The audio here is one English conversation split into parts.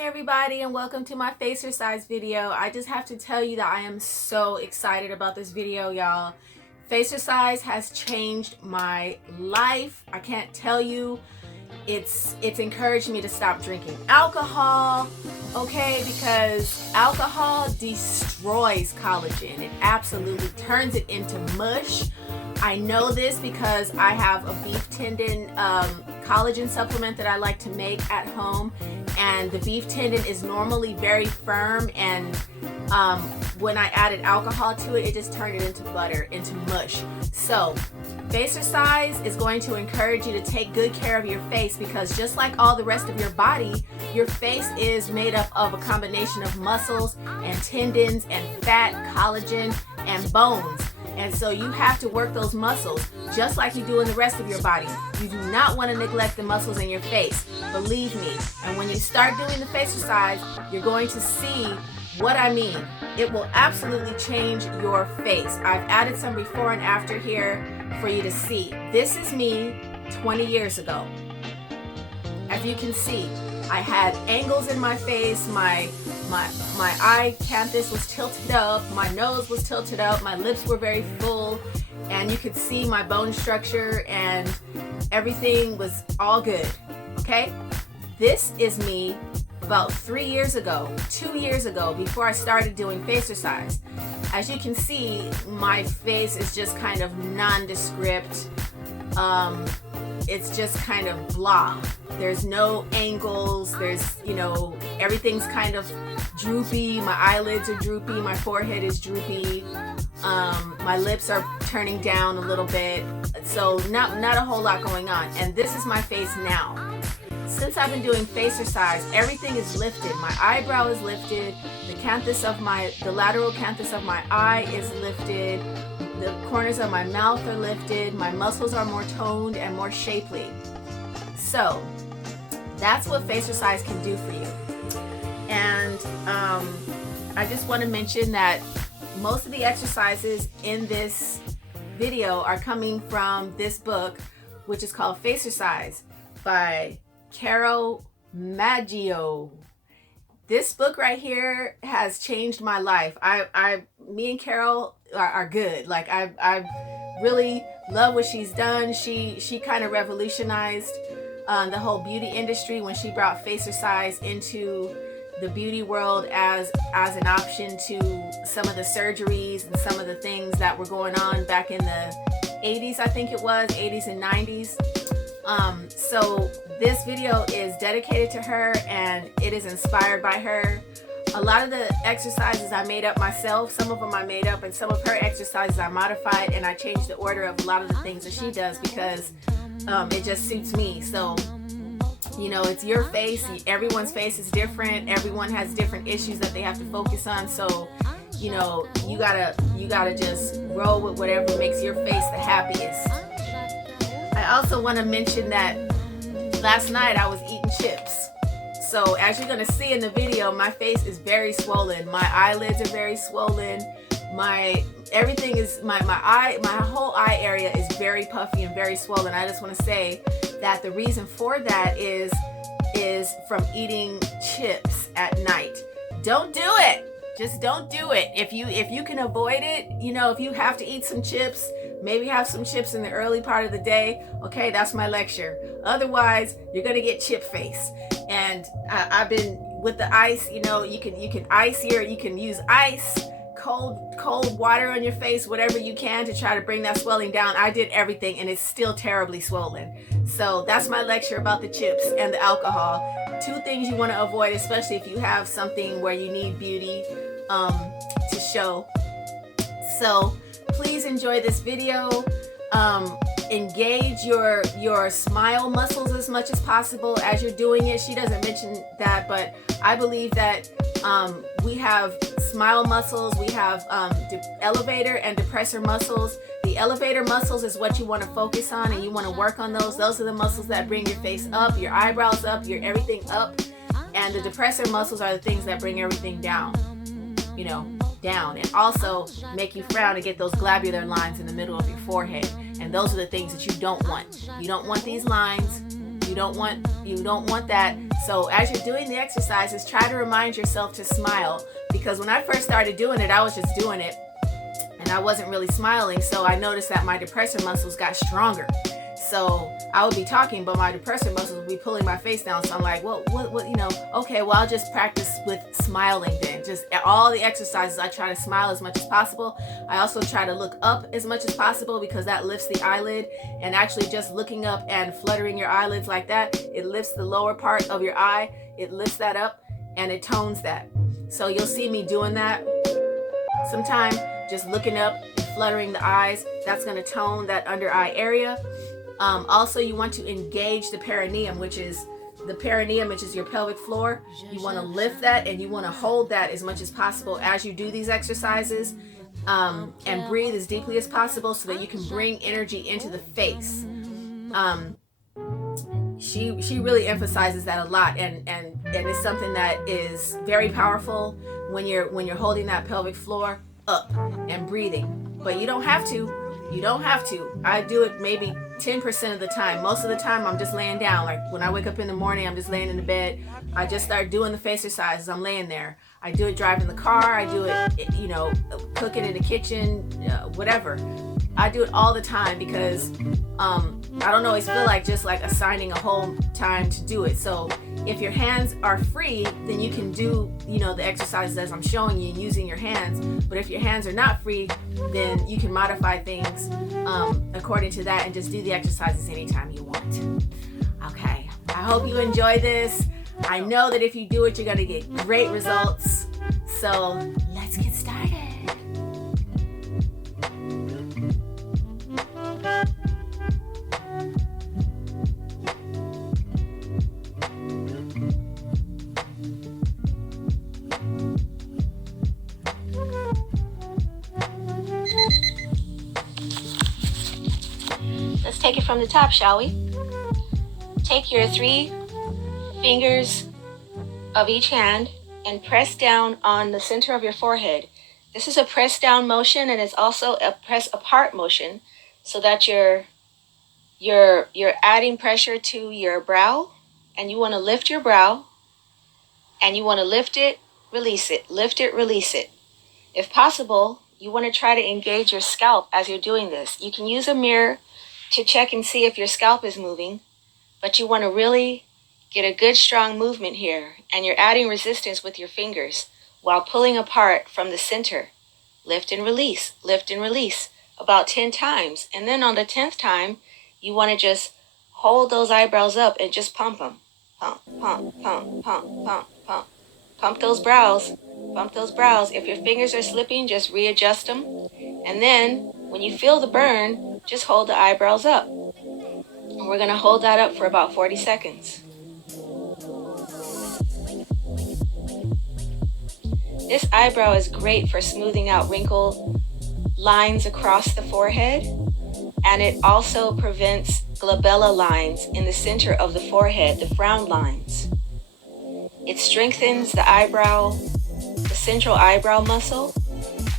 Hi everybody and welcome to my facercise video. I just have to tell you that I am so excited about this video, y'all. Facercise has changed my life. I can't tell you. It's encouraged me to stop drinking alcohol, okay? Because alcohol destroys collagen. It absolutely turns it into mush. I know this because I have a beef tendon collagen supplement that I like to make at home, and the beef tendon is normally very firm, and when I added alcohol to it, it just turned it into butter, into mush. So facercise is going to encourage you to take good care of your face, because just like all the rest of your body, your face is made up of a combination of muscles and tendons and fat, collagen, and bones. And so you have to work those muscles just like you do in the rest of your body. You do not want to neglect the muscles in your face, believe me. And when you start doing the facercise, you're going to see what I mean. It will absolutely change your face. I've added some before and after here for you to see. This is me 20 years ago. As you can see, I had angles in my face, my eye canthus was tilted up, my nose was tilted up, my lips were very full, and you could see my bone structure, and everything was all good, okay? This is me about 3 years ago, 2 years ago, before I started doing facercise. As you can see, my face is just kind of nondescript. It's just kind of blah. There's no angles, everything's kind of droopy, my eyelids are droopy, my forehead is droopy, my lips are turning down a little bit, so not a whole lot going on. And this is my face now. Since I've been doing facercise, everything is lifted. My eyebrow is lifted, the lateral canthus of my eye is lifted, the corners of my mouth are lifted, my muscles are more toned and more shapely. So that's what facercise can do for you. And I just want to mention that most of the exercises in this video are coming from this book, which is called Facercise by Carol Maggio. This book right here has changed my life. Me and Carol are good. Like I really love what she's done. She kind of revolutionized the whole beauty industry when she brought facercise into the beauty world as an option to some of the surgeries and some of the things that were going on back in the 80s, I think it was, 80s and 90s. So this video is dedicated to her, and it is inspired by her. A lot of the exercises I made up myself. Some of them I made up, and some of her exercises I modified, and I changed the order of a lot of the things that she does because it just suits me. So it's your face. Everyone's face is different. Everyone has different issues that they have to focus on. So you gotta just roll with whatever makes your face the happiest. I also want to mention that last night I was eating chips. So as you're going to see in the video, my face is very swollen. My eyelids are very swollen. My whole eye area is very puffy and very swollen. I just want to say that the reason for that is from eating chips at night. Don't do it. Just don't do it. If you can avoid it, if you have to eat some chips, maybe have some chips in the early part of the day. Okay, that's my lecture. Otherwise, you're gonna get chip face. And I've been with the ice. You can ice here. You can use ice, cold water on your face, whatever you can to try to bring that swelling down. I did everything, and it's still terribly swollen. So that's my lecture about the chips and the alcohol. Two things you want to avoid, especially if you have something where you need beauty to show. So please enjoy this video. Engage your smile muscles as much as possible as you're doing it. She doesn't mention that, but I believe that we have smile muscles, we have elevator and depressor muscles. The elevator muscles is what you want to focus on, and you want to work on those. Those are the muscles that bring your face up, your eyebrows up, your everything up. And the depressor muscles are the things that bring everything down, down, and also make you frown and get those globular lines in the middle of your forehead. And those are the things that you don't want. You don't want these lines. You don't want that. So as you're doing the exercises, try to remind yourself to smile, because when I first started doing it, I was just doing it and I wasn't really smiling. So I noticed that my depressor muscles got stronger. So I would be talking, but my depressor muscles would be pulling my face down. So I'm like, what, okay, well, I'll just practice with smiling then. Just all the exercises, I try to smile as much as possible. I also try to look up as much as possible, because that lifts the eyelid. And actually just looking up and fluttering your eyelids like that, it lifts the lower part of your eye. It lifts that up and it tones that. So you'll see me doing that sometime, just looking up, fluttering the eyes. That's going to tone that under eye area. Also, you want to engage the perineum, which is your pelvic floor. You want to lift that and you want to hold that as much as possible as you do these exercises, and breathe as deeply as possible so that you can bring energy into the face. She really emphasizes that a lot, and it's something that is very powerful when you're holding that pelvic floor up and breathing. But you don't have to. I do it maybe 10% of the time. Most of the time I'm just laying down. Like when I wake up in the morning, I'm just laying in the bed. I just start doing the facercise. I'm laying there. I do it driving the car. I do it, cooking in the kitchen, whatever. I do it all the time because I don't always feel like just like assigning a whole time to do it. So if your hands are free, then you can do, the exercises as I'm showing you using your hands. But if your hands are not free, then you can modify things according to that and just do the exercises anytime you want. Okay, I hope you enjoy this. I know that if you do it, you're gonna get great results. So let's get started. Let's take it from the top, shall we? Take your 3 fingers of each hand and press down on the center of your forehead. This is a press down motion, and it's also a press apart motion, so that you're adding pressure to your brow, and you want to lift your brow, and you want to lift it, release it, lift it, release it. If possible, you want to try to engage your scalp as you're doing this. You can use a mirror to check and see if your scalp is moving, but you want to really get a good strong movement here, and you're adding resistance with your fingers while pulling apart from the center. Lift and release, about 10 times. And then on the 10th time, you want to just hold those eyebrows up and just pump them. Pump, pump, pump, pump, pump, pump. Pump those brows. If your fingers are slipping, just readjust them. And then when you feel the burn, just hold the eyebrows up. And we're going to hold that up for about 40 seconds. This eyebrow is great for smoothing out wrinkle lines across the forehead, and it also prevents glabella lines in the center of the forehead, the frown lines. It strengthens the eyebrow, the central eyebrow muscle,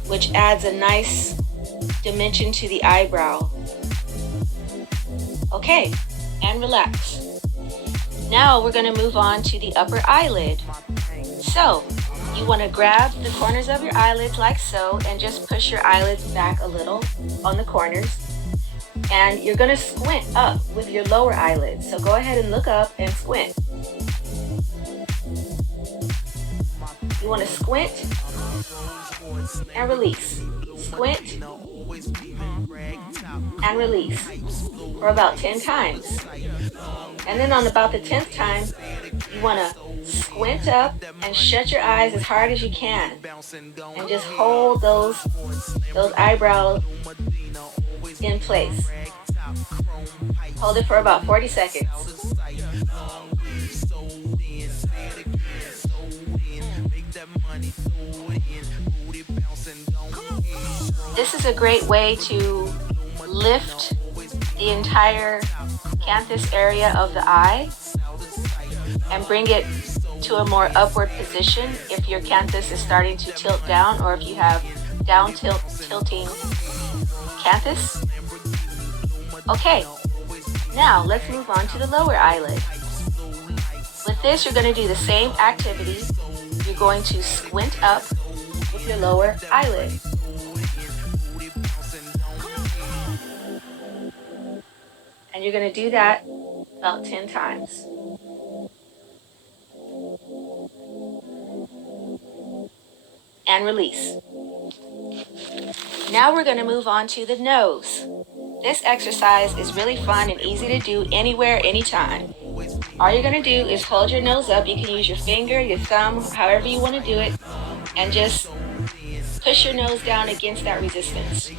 which adds a nice dimension to the eyebrow. Okay, and relax. Now we're going to move on to the upper eyelid. So, you want to grab the corners of your eyelids like so, and just push your eyelids back a little on the corners. And you're going to squint up with your lower eyelids. So go ahead and look up and squint. You want to squint and release. Squint and release for about 10 times. And then on about the 10th time, you want to squint up and shut your eyes as hard as you can. And just hold those eyebrows in place. Hold it for about 40 seconds. This is a great way to lift the entire canthus area of the eye and bring it to a more upward position if your canthus is starting to tilt down, or if you have down tilting canthus. Okay, Now let's move on to the lower eyelid. With this, you're going to do the same activity. You're going to squint up with your lower eyelid. And you're going to do that about 10 times. And release. Now we're going to move on to the nose. This exercise is really fun and easy to do anywhere, anytime. All you're going to do is hold your nose up. You can use your finger, your thumb, however you want to do it, and just push your nose down against that resistance.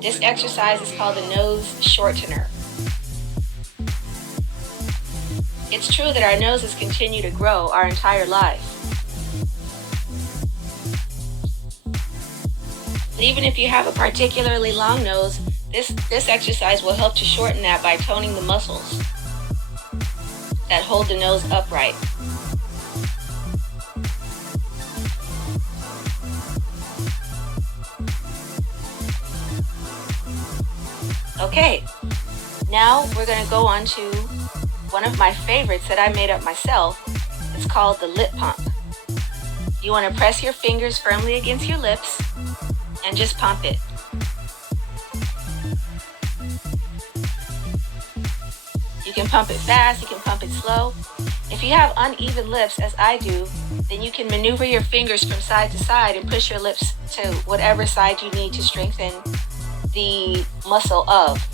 This exercise is called the nose shortener. It's true that our noses continue to grow our entire life. But even if you have a particularly long nose, this exercise will help to shorten that by toning the muscles that hold the nose upright. Okay, now we're going to go on to one of my favorites that I made up myself. It's called the lip pump. You want to press your fingers firmly against your lips and just pump it. You can pump it fast, you can pump it slow. If you have uneven lips, as I do, then you can maneuver your fingers from side to side and push your lips to whatever side you need to strengthen the muscle of.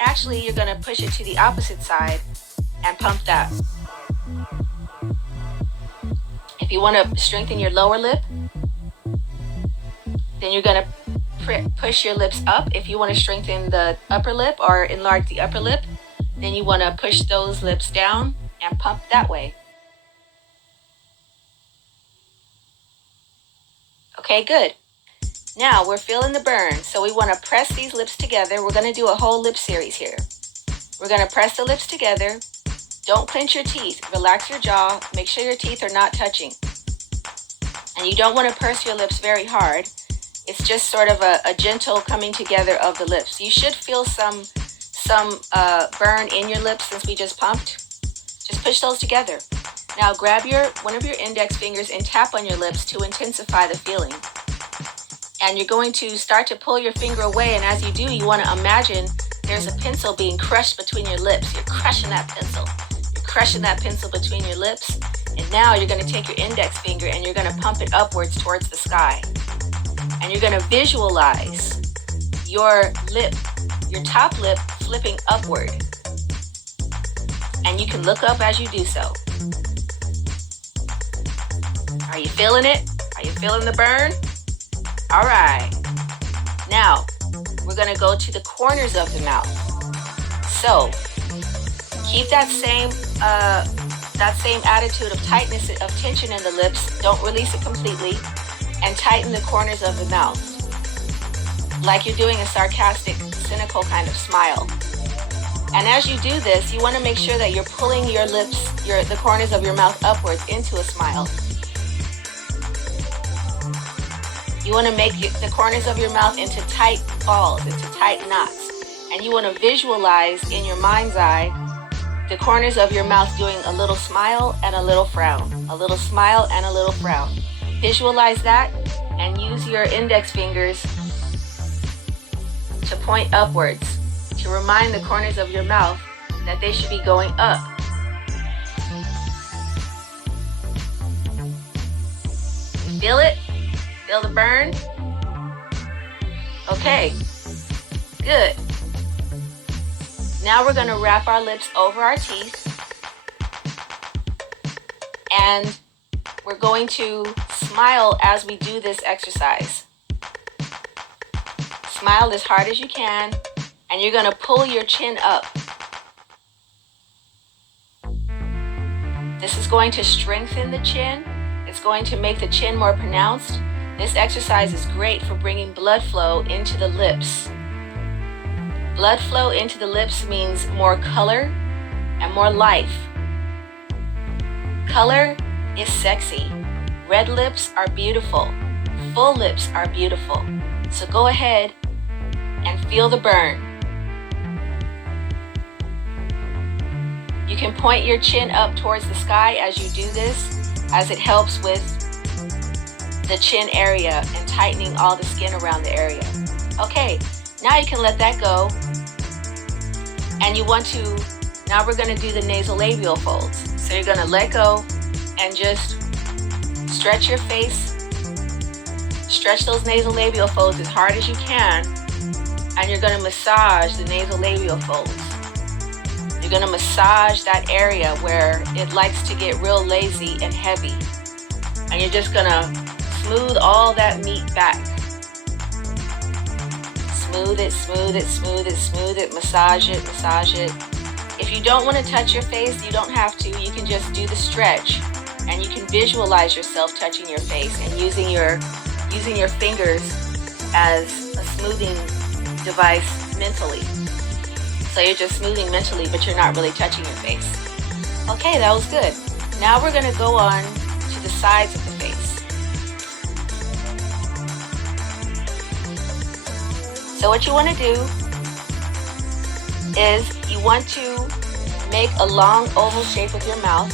Actually, you're going to push it to the opposite side and pump that. If you want to strengthen your lower lip, then you're going to push your lips up. If you want to strengthen the upper lip or enlarge the upper lip, then you want to push those lips down and pump that way. Okay, good. Now we're feeling the burn, so we want to press these lips together. We're going to do a whole lip series here. We're going to press the lips together. Don't clench your teeth. Relax your jaw. Make sure your teeth are not touching. And you don't want to purse your lips very hard. It's just sort of a gentle coming together of the lips. You should feel some burn in your lips since we just pumped. Just push those together. Now grab one of your index fingers and tap on your lips to intensify the feeling. And you're going to start to pull your finger away, and as you do, you want to imagine there's a pencil being crushed between your lips. You're crushing that pencil. You're crushing that pencil between your lips. And now you're going to take your index finger and you're going to pump it upwards towards the sky. And you're going to visualize your top lip flipping upward. And you can look up as you do so. Are you feeling it? Are you feeling the burn? All right. Now, we're going to go to the corners of the mouth. So, keep that same attitude of tightness, of tension in the lips. Don't release it completely. And tighten the corners of the mouth. Like you're doing a sarcastic, cynical kind of smile. And as you do this, you want to make sure that you're pulling your lips, the corners of your mouth upwards into a smile. You want to make the corners of your mouth into tight balls, into tight knots. And you want to visualize in your mind's eye the corners of your mouth doing a little smile and a little frown. A little smile and a little frown. Visualize that and use your index fingers to point upwards to remind the corners of your mouth that they should be going up. Feel it? Feel the burn? Okay, good. Now we're going to wrap our lips over our teeth, and we're going to smile as we do this exercise. Smile as hard as you can, and you're going to pull your chin up. This is going to strengthen the chin. It's going to make the chin more pronounced. This exercise is great for bringing blood flow into the lips. Blood flow into the lips means more color and more life. Color is sexy. Red lips are beautiful. Full lips are beautiful. So go ahead and feel the burn. You can point your chin up towards the sky as you do this, as it helps with the chin area and tightening all the skin around the area. Okay, now you can let that go. And now we're gonna do the nasolabial folds. So you're gonna let go and just stretch your face, stretch those nasolabial folds as hard as you can, and you're gonna massage the nasolabial folds. You're gonna massage that area where it likes to get real lazy and heavy. And you're just gonna smooth all that meat back. Smooth it, smooth it, smooth it, smooth it, massage it, massage it. If you don't want to touch your face, you don't have to. You can just do the stretch, and you can visualize yourself touching your face and using your fingers as a smoothing device mentally. So you're just smoothing mentally, but you're not really touching your face. Okay, that was good. Now we're going to go on to the sides of the face. So what you want to do is you want to make a long oval shape with your mouth,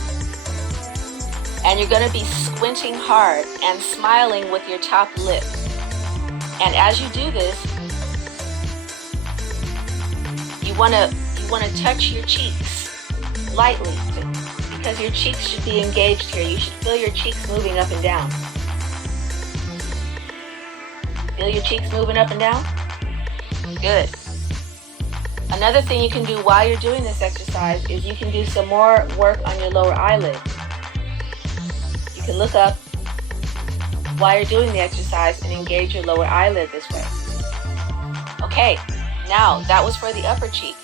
and you're going to be squinting hard and smiling with your top lip. And as you do this, you want to touch your cheeks lightly, because your cheeks should be engaged here. You should feel your cheeks moving up and down. Feel your cheeks moving up and down? Good. Another thing you can do while you're doing this exercise is you can do some more work on your lower eyelid. You can look up while you're doing the exercise and engage your lower eyelid this way. Okay, now that was for the upper cheek.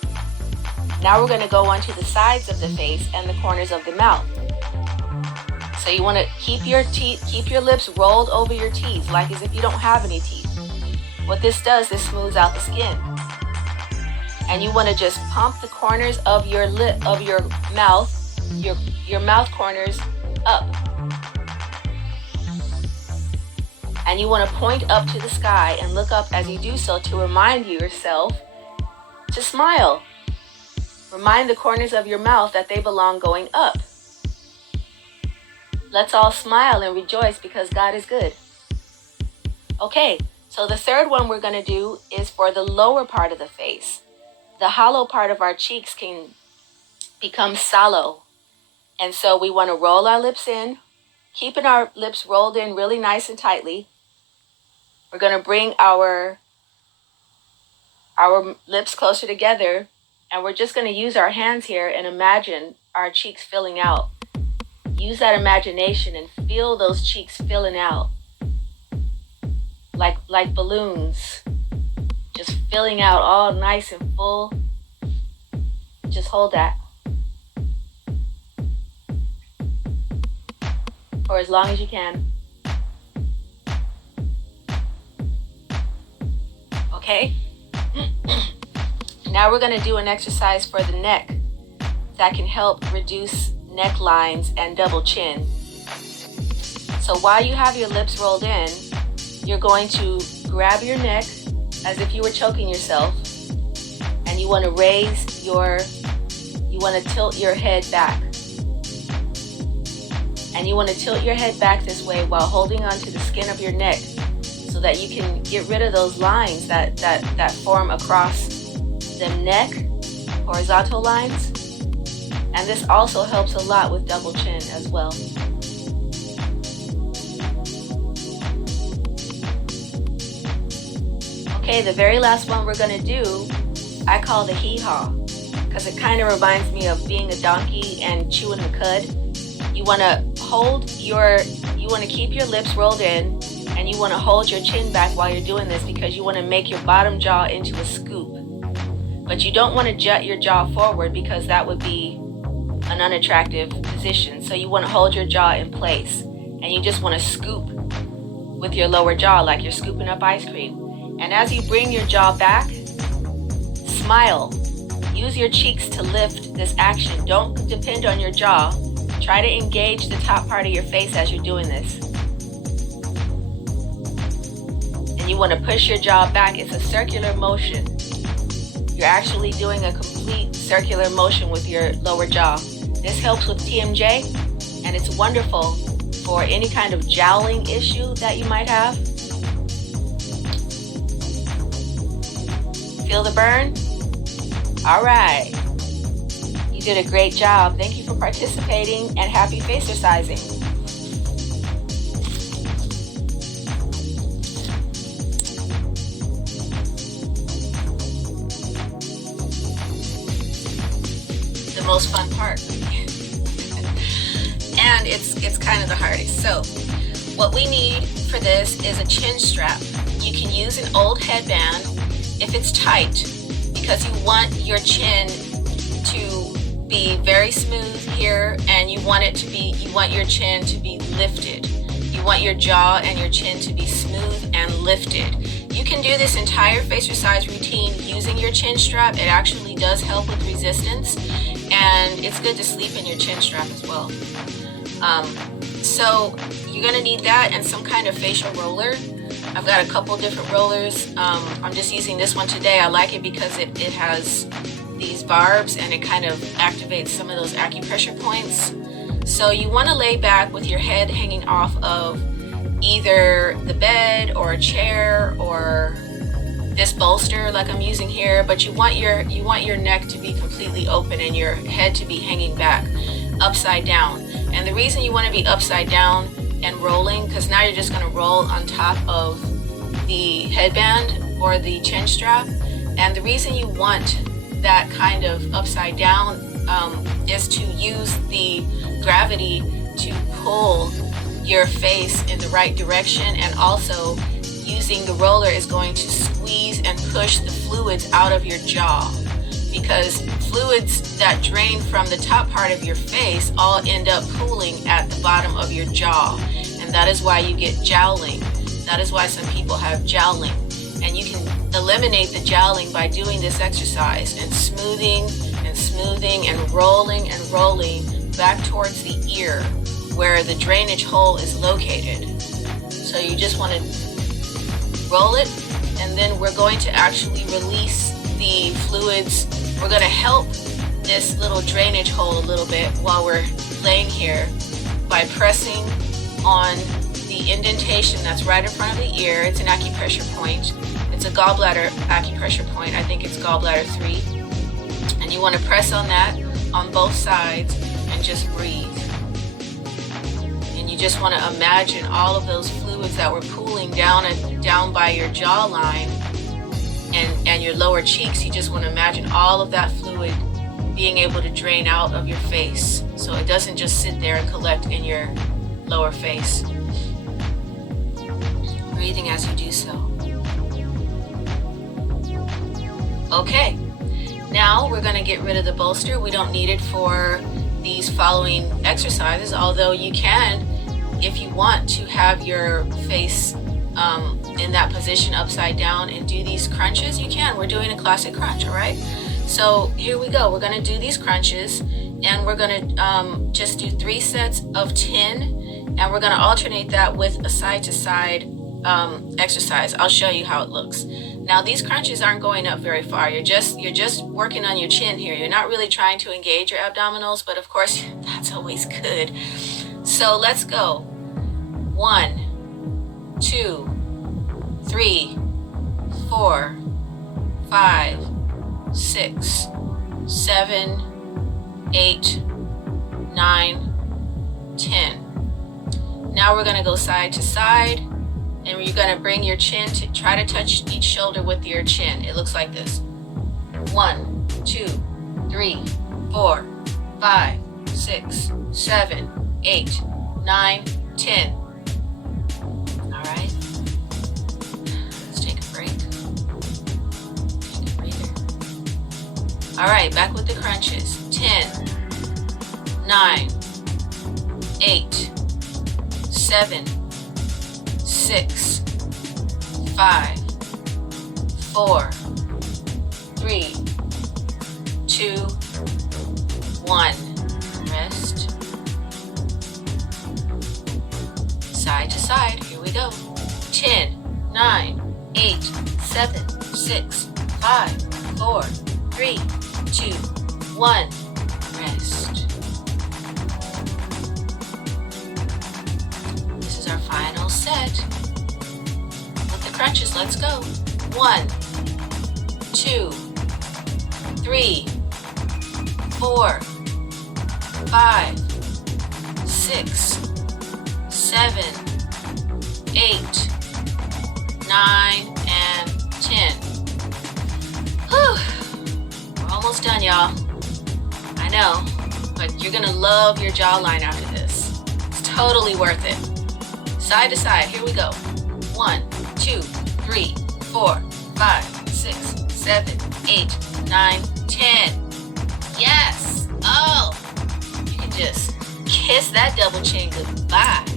Now we're going to go on to the sides of the face and the corners of the mouth. So you want to keep your lips rolled over your teeth, like as if you don't have any teeth. What this does, this smooths out the skin. And you want to just pump the corners of your mouth, your mouth corners up. And you want to point up to the sky and look up as you do so to remind yourself to smile. Remind the corners of your mouth that they belong going up. Let's all smile and rejoice because God is good. Okay, so the third one we're going to do is for the lower part of the face. The hollow part of our cheeks can become sallow. And so we want to roll our lips in, keeping our lips rolled in really nice and tightly. We're going to bring our lips closer together, and we're just going to use our hands here and imagine our cheeks filling out. Use that imagination and feel those cheeks filling out. Like balloons. Just filling out all nice and full. Just hold that. For as long as you can. Okay? Now we're going to do an exercise for the neck that can help reduce necklines and double chin. So while you have your lips rolled in, you're going to grab your neck as if you were choking yourself, and you want to tilt your head back. And you want to tilt your head back this way while holding onto the skin of your neck so that you can get rid of those lines that form across the neck, horizontal lines. And this also helps a lot with double chin as well. Okay, the very last one we're going to do, I call the hee-haw, because it kind of reminds me of being a donkey and chewing the cud. You want to keep your lips rolled in, and you want to hold your chin back while you're doing this because you want to make your bottom jaw into a scoop. But you don't want to jut your jaw forward because that would be an unattractive position. So you want to hold your jaw in place, and you just want to scoop with your lower jaw like you're scooping up ice cream. And as you bring your jaw back, smile. Use your cheeks to lift this action. Don't depend on your jaw. Try to engage the top part of your face as you're doing this. And you want to push your jaw back. It's a circular motion. You're actually doing a complete circular motion with your lower jaw. This helps with TMJ, and it's wonderful for any kind of jowling issue that you might have. Feel the burn? All right. You did a great job. Thank you for participating, and happy facercising. The most fun part. And it's kind of the hardest. So what we need for this is a chin strap. You can use an old headband if it's tight, because you want your chin to be very smooth here, and you want your chin to be lifted. You want your jaw and your chin to be smooth and lifted. You can do this entire facercise routine using your chin strap. It actually does help with resistance, and it's good to sleep in your chin strap as well. So you're gonna need that and some kind of facial roller. I've got a couple different rollers. I'm just using this one today. I like it because it has these barbs, and it kind of activates some of those acupressure points. So you want to lay back with your head hanging off of either the bed or a chair or this bolster like I'm using here, but you want your neck to be completely open and your head to be hanging back upside down. And the reason you want to be upside down and rolling, because now you're just going to roll on top of the headband or the chin strap, and the reason you want that kind of upside down is to use the gravity to pull your face in the right direction, and also using the roller is going to squeeze and push the fluids out of your jaw, because fluids that drain from the top part of your face all end up pooling at the bottom of your jaw, and that is why you get jowling. That is why some people have jowling, and you can eliminate the jowling by doing this exercise and smoothing and rolling back towards the ear where the drainage hole is located. So you just want to roll it, and then we're going to actually release the fluids. We're going to help this little drainage hole a little bit while we're laying here by pressing on the indentation that's right in front of the ear. It's an acupressure point. It's a gallbladder acupressure point. I think it's gallbladder 3. And you want to press on that on both sides and just breathe. And you just want to imagine all of those fluids that were pooling down by your jawline and your lower cheeks. You just want to imagine all of that fluid being able to drain out of your face, so it doesn't just sit there and collect in your lower face. Breathing as you do so. Okay, now we're going to get rid of the bolster. We don't need it for these following exercises, although you can, if you want to have your face in that position upside down and do these crunches, you can. We're doing a classic crunch, all right? So here we go. We're going to do these crunches, and we're going to just do 3 sets of 10, and we're going to alternate that with a side-to-side exercise. I'll show you how it looks. Now these crunches aren't going up very far. You're just working on your chin here. You're not really trying to engage your abdominals, but of course that's always good. So let's go. 1, 2, 3, 4, 5, 6, 7, 8, 9, 10. Now we're going to go side to side, and you're going to bring your chin to try to touch each shoulder with your chin. It looks like this. 1, 2, 3, 4, 5, 6, 7, 8, 9, 10. All right. Let's take a break. Take a breather. All right, back with the crunches. 10, 9, 8, 7, 6, 5, 4, 3, 2, 1. Rest. Side to side. Here we go. 10, 9, 8, 7, 6, 5, 4, 3, 2, 1. Rest. This is our final set. With the crunches, let's go. 1, 2, 3, 4, 5, 6, 7, 8, 9, and 10. Whew. We're almost done, y'all. I know, but you're gonna love your jawline after this. It's totally worth it. Side to side, here we go. 1, 2, 3, 4, 5, 6, 7, 8, 9, 10. Yes! Oh! You can just kiss that double chin goodbye.